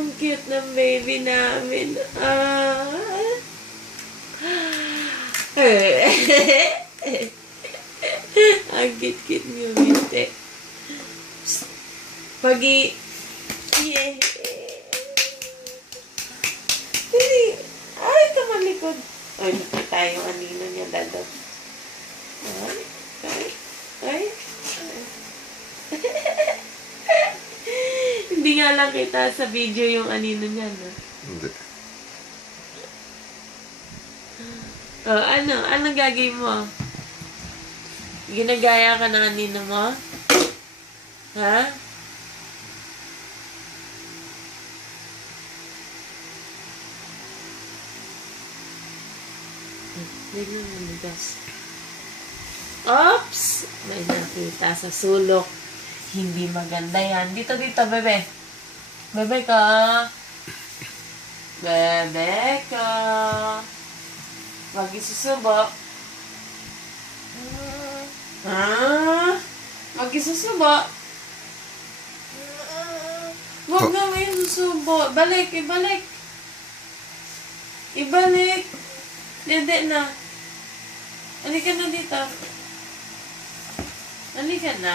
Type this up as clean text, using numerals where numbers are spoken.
Ang cute ng baby namin. Ang cute-cute niyo, Minte. Pagi... Yeah. Ay, tumalikod. Ay, nakita yung anino niya, dadaw. Ay. Hindi nga lang kita sa video yung anino niya, no? Hindi. Anong gagawin mo? Ginagaya ka ng anino mo? Ha? Biglang namigas. Oops! May nakita sa sulok. Hindi maganda yan. Dito, bebe. Bebe ka. Bebe ka. Wag isusubo. Wag isusubo. Wag naman susubo. Balik, ibalik. Ibalik. Dede na. Halika na dito. Halika na.